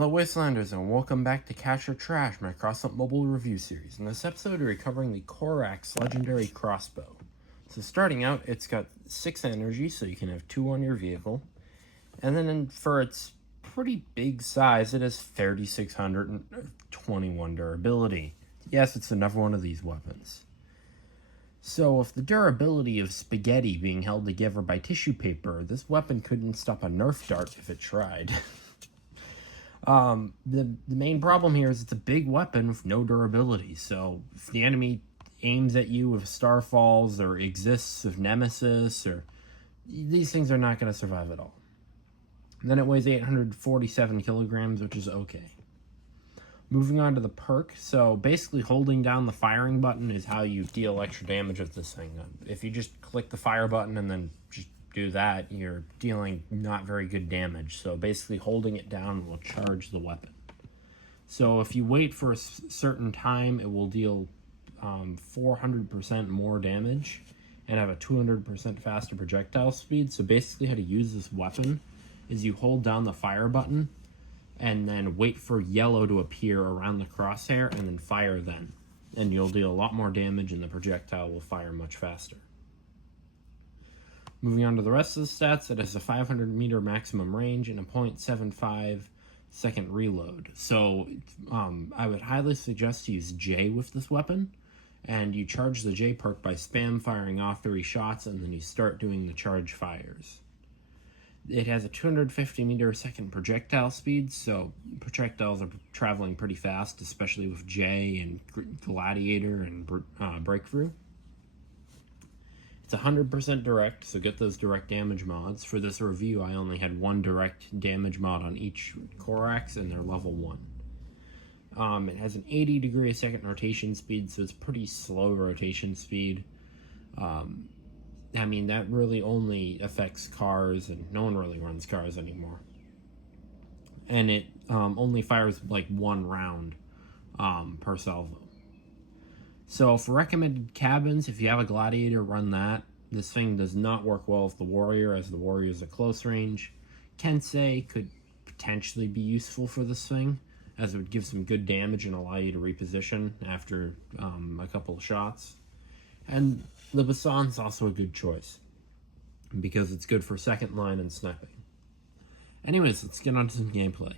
Hello Wastelanders and welcome back to Cash or Trash, my Crossout mobile review series. In this episode we're covering the Corax legendary crossbow. So starting out, it's got 6 energy, so you can have 2 on your vehicle. And then for its pretty big size, it has 3,621 durability. Yes, it's another one of these weapons. So if the durability of spaghetti being held together by tissue paper, this weapon couldn't stop a Nerf dart if it tried. The main problem here is it's a big weapon with no durability, so if the enemy aims at you with starfalls or exists with nemesis, or these things are not going to survive at all. And then it weighs 847 kilograms, which is okay. Moving on to the perk, so basically holding down the firing button is how you deal extra damage with this thing. If you just click the fire button and then just do that, you're dealing not very good damage. So basically holding it down will charge the weapon. So if you wait for a certain time, it will deal 400% more damage and have a 200% faster projectile speed. So basically how to use this weapon is you hold down the fire button and then wait for yellow to appear around the crosshair and then fire then. And you'll deal a lot more damage and the projectile will fire much faster. Moving on to the rest of the stats, it has a 500 meter maximum range and a 0.75 second reload. So I would highly suggest to use J with this weapon, and you charge the J perk by spam firing off 3 shots, and then you start doing the charge fires. It has a 250 meter second projectile speed, so projectiles are traveling pretty fast, especially with J and Gladiator and Breakthrough. It's 100% direct, so get those direct damage mods. For this review, I only had 1 direct damage mod on each Corax, and they're level 1. It has an 80 degree a second rotation speed, so it's pretty slow rotation speed. I mean, that really only affects cars, and no one really runs cars anymore. And it only fires like 1 round per salvo. So for recommended cabins, if you have a Gladiator, run that. This thing does not work well with the Warrior, as the Warrior is a close range. Kensei could potentially be useful for this thing, as it would give some good damage and allow you to reposition after a couple of shots. And the Basan's also a good choice, because it's good for second line and sniping. Anyways, let's get on to some gameplay.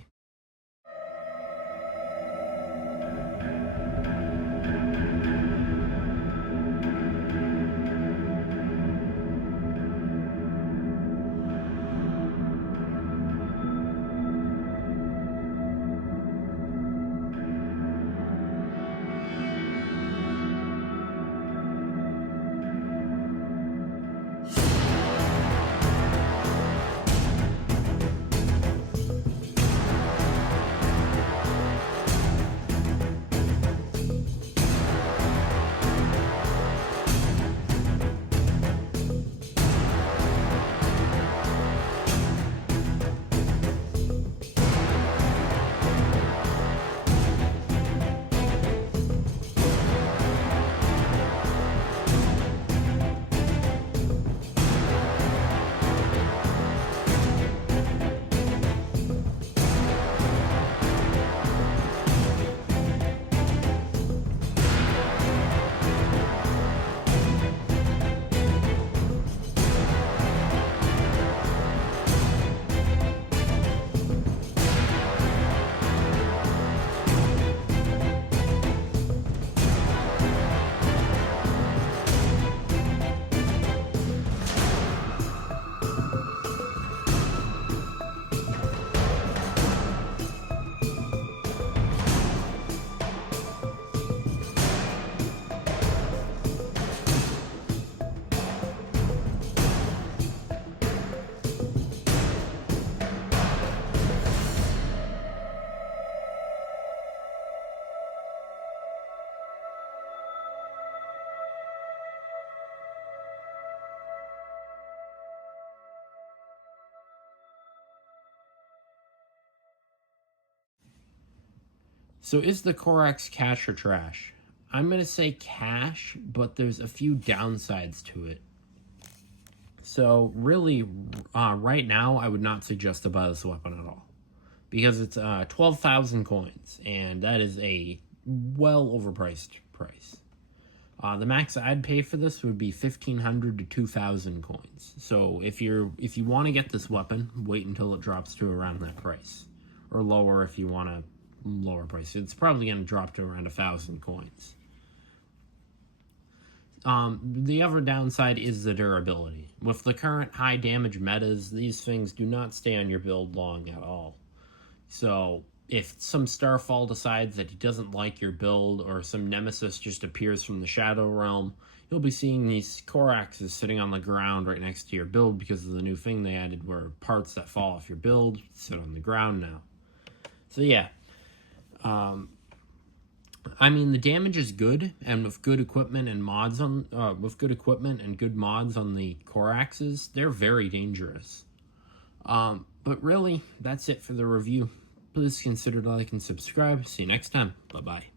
So is the Corax cash or trash? I'm going to say cash, but there's a few downsides to it. So really, right now, I would not suggest to buy this weapon at all. because it's 12,000 coins, and that is a well overpriced price. The max I'd pay for this would be 1,500 to 2,000 coins. So if you want to get this weapon, wait until it drops to around that price, or lower if you want a lower price. It's probably going to drop to around 1,000 coins. The other downside is the durability. With the current high damage metas, these things do not stay on your build long at all. So if some Starfall decides that he doesn't like your build, or some Nemesis just appears from the Shadow Realm, you'll be seeing these Coraxes sitting on the ground right next to your build because of the new thing they added where parts that fall off your build sit on the ground now. So yeah. I mean, the damage is good, and with good equipment and mods on, good mods on the Coraxes, they're very dangerous. But really, that's it for the review. Please consider to like and subscribe. See you next time. Bye-bye.